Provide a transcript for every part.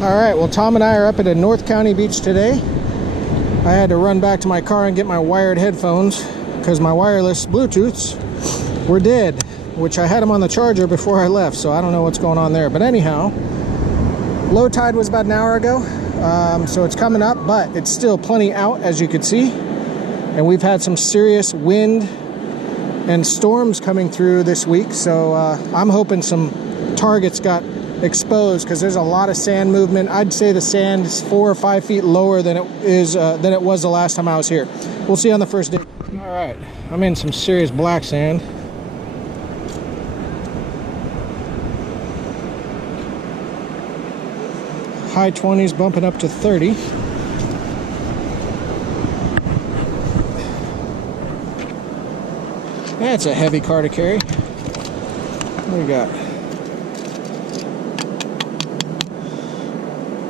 All right, well, Tom and I are up at a North County beach today. I had to run back to my car and get my wired headphones because my wireless Bluetooths were dead, which I had them on the charger before I left, so I don't know what's going on there. But anyhow, low tide was about an hour ago, so it's coming up, but it's still plenty out, as you could see. And we've had some serious wind and storms coming through this week, so I'm hoping some targets got exposed because there's a lot of sand movement. I'd say the sand is 4 or 5 feet lower than it was the last time I was here. We'll see on the first day. All right, I'm in some serious black sand. High 20s bumping up to 30. That's a heavy car to carry. What do we got?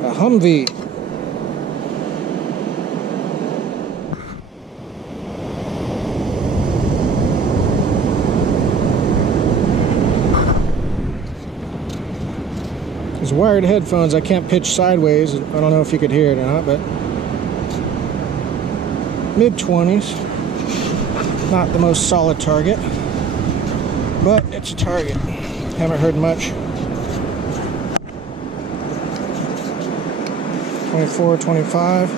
A Humvee. These wired headphones, I can't pitch sideways. I don't know if you could hear it or not, but mid-20s. Not the most solid target, but it's a target. Haven't heard much. 24, 25.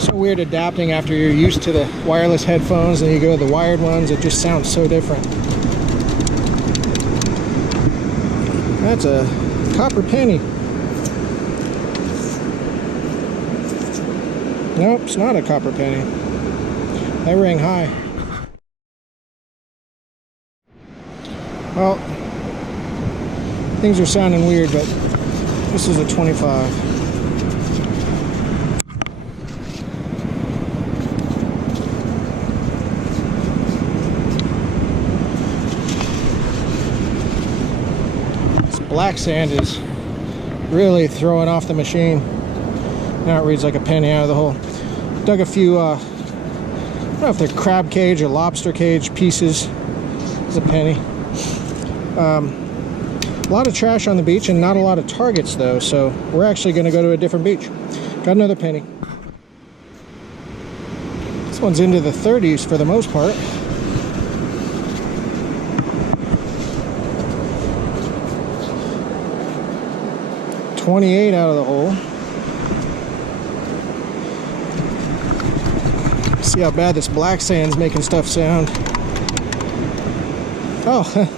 So weird adapting after you're used to the wireless headphones and you go to the wired ones. It just sounds so different. That's a copper penny. Nope, it's not a copper penny. They ring high. Well, things are sounding weird, but this is a 25. This black sand is really throwing off the machine. Now it reads like a penny out of the hole. Dug a few, I don't know if they're crab cage or lobster cage pieces. It's a penny. A lot of trash on the beach and not a lot of targets though, so we're actually going to go to a different beach. Got another penny. This one's into the 30s for the most part. $28 out of the hole. See how bad this black sand's making stuff sound. Oh,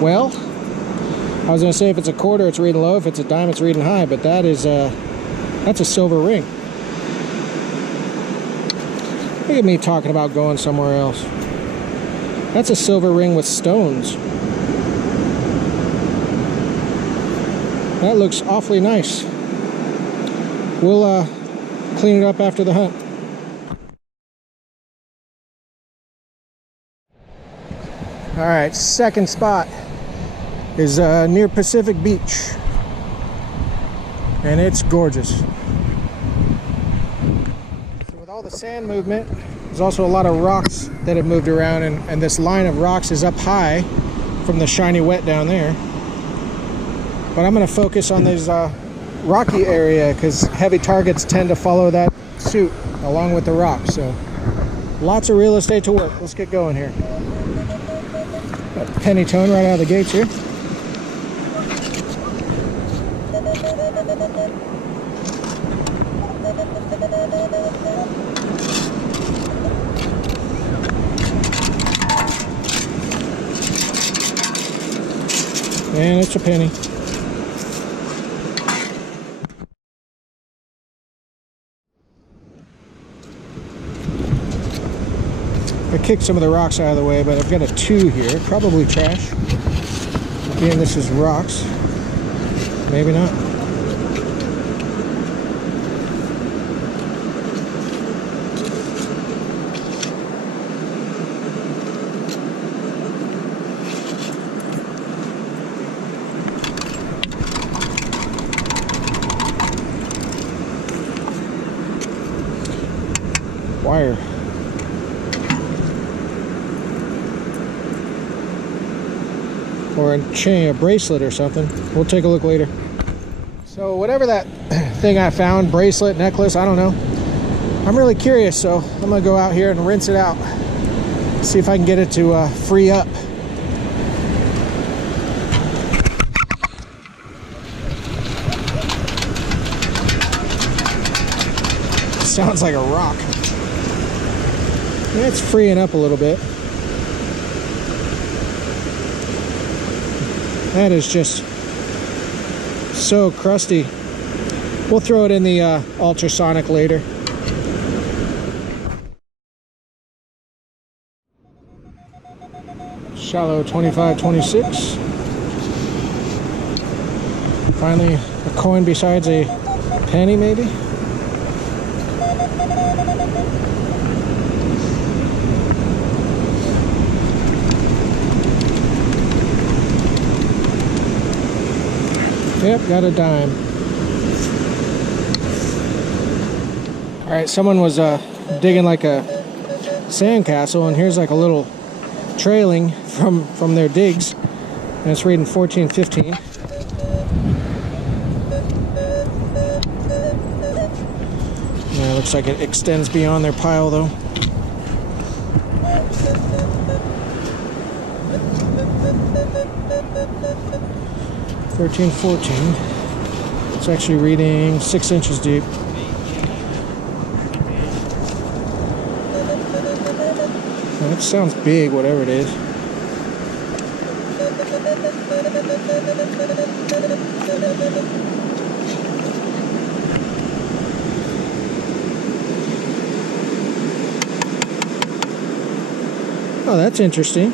well, I was gonna say if it's a quarter it's reading low, if it's a dime it's reading high, but that is that's a silver ring. Look at me talking about going somewhere else. That's a silver ring with stones. That looks awfully nice. We'll clean it up after the hunt. All right, second spot is near Pacific Beach, and it's gorgeous. So with all the sand movement, there's also a lot of rocks that have moved around, and this line of rocks is up high from the shiny wet down there. But I'm going to focus on this rocky area because heavy targets tend to follow that suit along with the rocks. So lots of real estate to work. Let's get going here. Got penny tone right out of the gates here. And it's a penny. I kicked some of the rocks out of the way, but I've got a 2 here, probably trash. Again, this is rocks. Maybe not. Wire. or a chain, a bracelet or something. We'll take a look later. So whatever that thing I found, bracelet, necklace, I don't know. I'm really curious, so I'm gonna go out here and rinse it out. See if I can get it to free up. Sounds like a rock. It's freeing up a little bit. That is just so crusty. We'll throw it in the ultrasonic later. Shallow 25-26. Finally, a coin besides a penny, maybe. Yep, got a dime. All right, someone was digging like a sandcastle, and here's like a little trailing from their digs, and it's reading 1415. Yeah, it looks like it extends beyond their pile though. $13.14. It's actually reading 6 inches deep. That sounds big, whatever it is. Oh, that's interesting.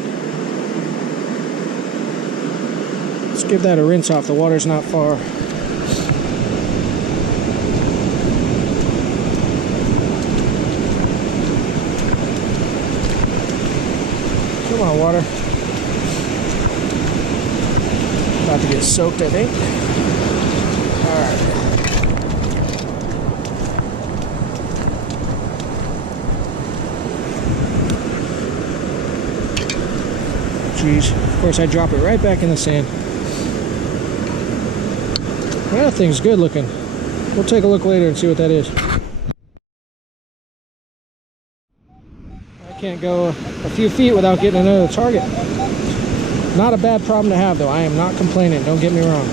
Let's give that a rinse off. The water's not far. Come on, water. About to get soaked, I think. Alright. Jeez. Of course, I drop it right back in the sand. That thing's good looking. We'll take a look later and see what that is. Can't go a few feet without getting another target. Not a bad problem to have though. I am not complaining, don't get me wrong.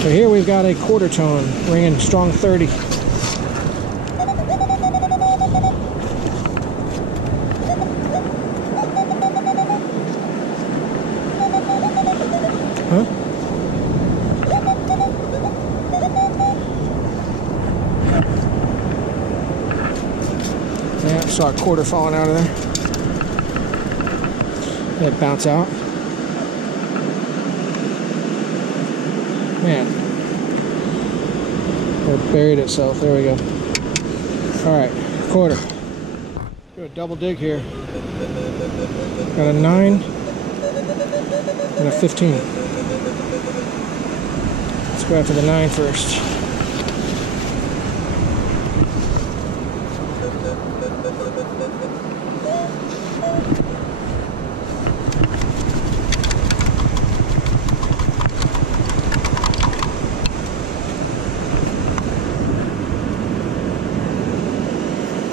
So here we've got a quarter tone ringing strong 30. Huh? Yeah, I saw a quarter falling out of there. Let it bounce out. Man. It buried itself. There we go. Alright, quarter. Do a double dig here. Got a 9 and a 15. Let's go after the 9 first.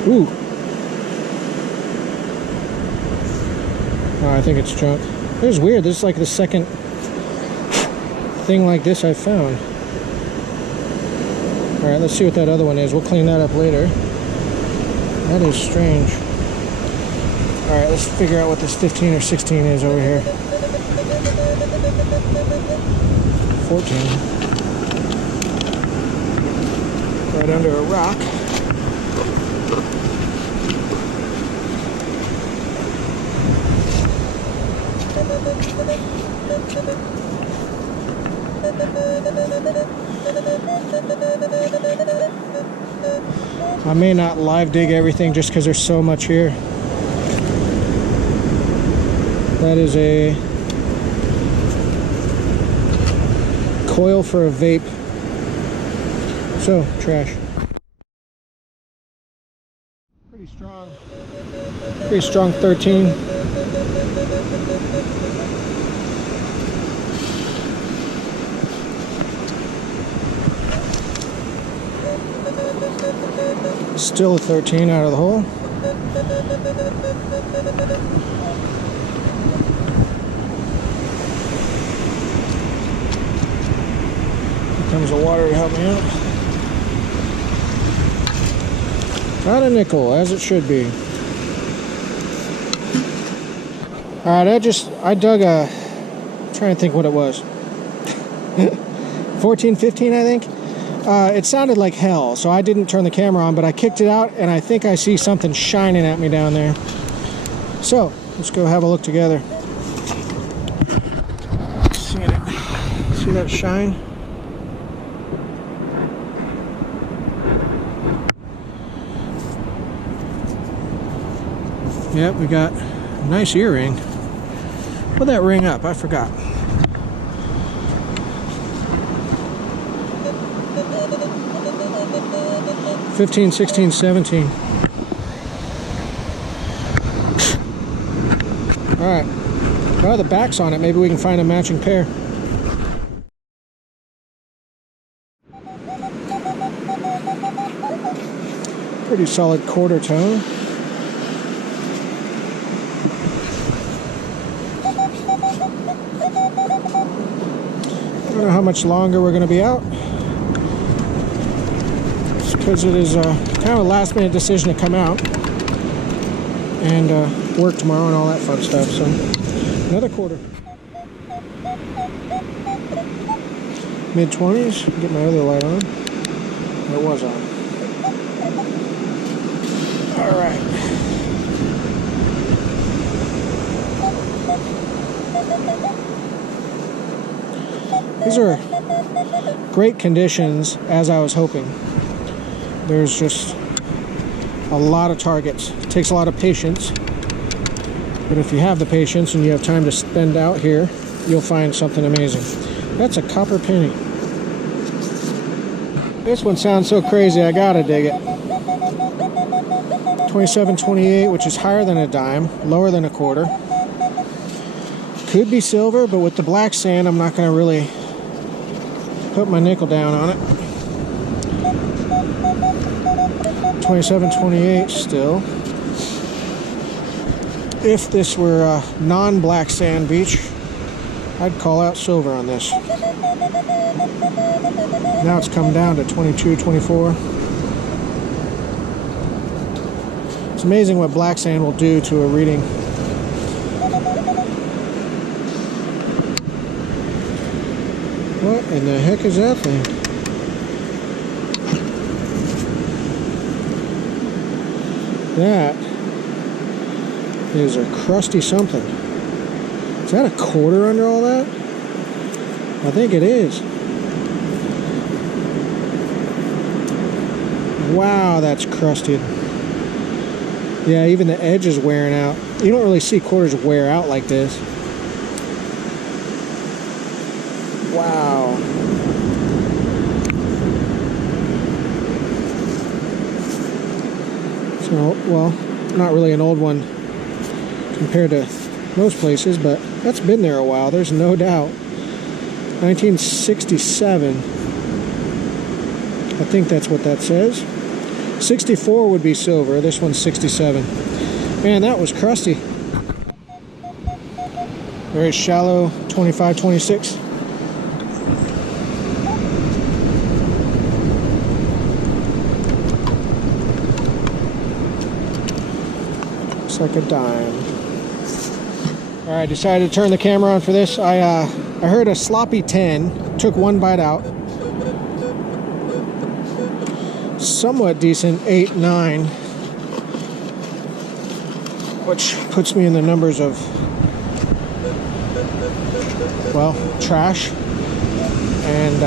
Ooh. Oh, I think it's junk. It was weird. This is like the second thing like this I found. Alright, let's see what that other one is. We'll clean that up later. That is strange. Alright, let's figure out what this 15 or 16 is over here. 14. Right under a rock. I may not live dig everything just because there's so much here. That is a coil for a vape. So, trash. Pretty strong. Pretty strong 13. Still a 13 out of the hole. Here comes the water to help me out. Got a nickel, as it should be. Alright, I dug a, I'm trying to think what it was. 14, 15, I think. It sounded like hell, so I didn't turn the camera on, but I kicked it out, and I think I see something shining at me down there. So, let's go have a look together. See that shine? Yep, we got a nice earring. Put that ring up, I forgot. $15, $16, $17. Alright. Well, the back's on it. Maybe we can find a matching pair. Pretty solid quarter tone. I don't know how much longer we're going to be out. Because it is kind of a last minute decision to come out and work tomorrow and all that fun stuff. So another quarter. Mid-20s. Get my other light on. It was on. All right. These are great conditions, as I was hoping. There's just a lot of targets. It takes a lot of patience. But if you have the patience and you have time to spend out here, you'll find something amazing. That's a copper penny. This one sounds so crazy, I gotta dig it. 27.28, which is higher than a dime, lower than a quarter. Could be silver, but with the black sand, I'm not gonna really put my nickel down on it. 27.28 still. If this were a non-black sand beach, I'd call out silver on this. Now it's come down to 22, 24. It's amazing what black sand will do to a reading. What in the heck is that thing? That is a crusty something. Is that a quarter under all that? I think it is. Wow, that's crusted. Yeah, even the edge is wearing out. You don't really see quarters wear out like this. Wow. So, well, not really an old one compared to most places, but that's been there a while, there's no doubt. 1967. I think that's what that says. 64 would be silver, this one's 67. Man, that was crusty. Very shallow, 25, 26. Looks like a dime. Alright, decided to turn the camera on for this. I heard a sloppy 10, took one bite out. Somewhat decent 8, 9, which puts me in the numbers of, well, trash and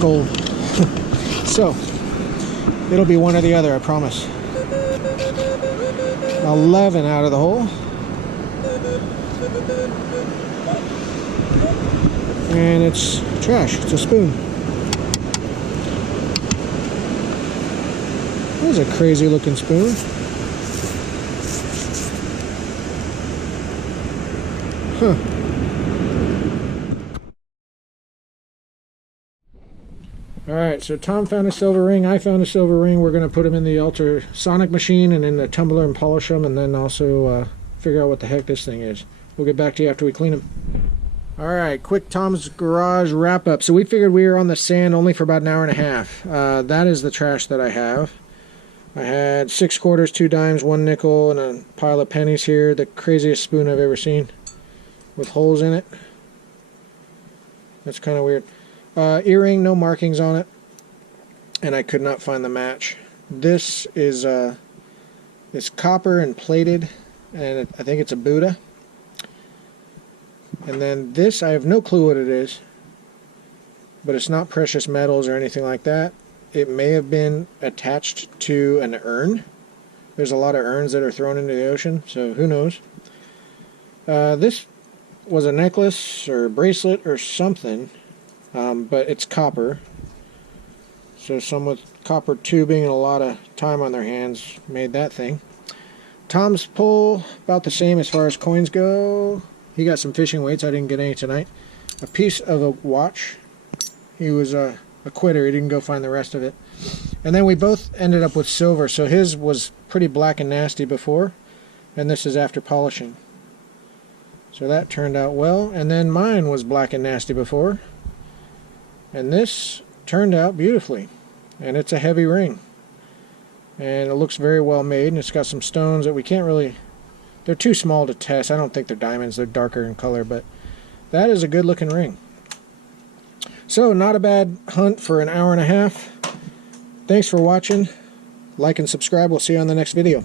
gold. So it'll be one or the other, I promise. 11 out of the hole. And it's trash. It's a spoon. That was a crazy looking spoon. Huh. Alright, so Tom found a silver ring, I found a silver ring. We're going to put them in the ultrasonic machine and in the tumbler and polish them, and then also figure out what the heck this thing is. We'll get back to you after we clean them. Alright, quick Tom's Garage wrap up. So we figured we were on the sand only for about an hour and a half. That is the trash that I have. I had 6 quarters, 2 dimes, 1 nickel, and a pile of pennies here. The craziest spoon I've ever seen with holes in it. That's kind of weird. Earring, no markings on it, and I could not find the match. This is it's copper and plated, and I think it's a Buddha. And then this, I have no clue what it is, but it's not precious metals or anything like that. It may have been attached to an urn. There's a lot of urns that are thrown into the ocean, so who knows. This was a necklace or a bracelet or something, but it's copper. So some with copper tubing and a lot of time on their hands made that thing. Tom's pull, about the same as far as coins go. He got some fishing weights. I didn't get any tonight. A piece of a watch. He was a quitter. He didn't go find the rest of it. And then we both ended up with silver. So his was pretty black and nasty before, and this is after polishing. So that turned out well. And then mine was black and nasty before, and this turned out beautifully. And it's a heavy ring, and it looks very well made, and it's got some stones that we can't really, they're too small to test. I don't think they're diamonds. They're darker in color, but that is a good looking ring. So not a bad hunt for an hour and a half. Thanks for watching. Like and subscribe. We'll see you on the next video.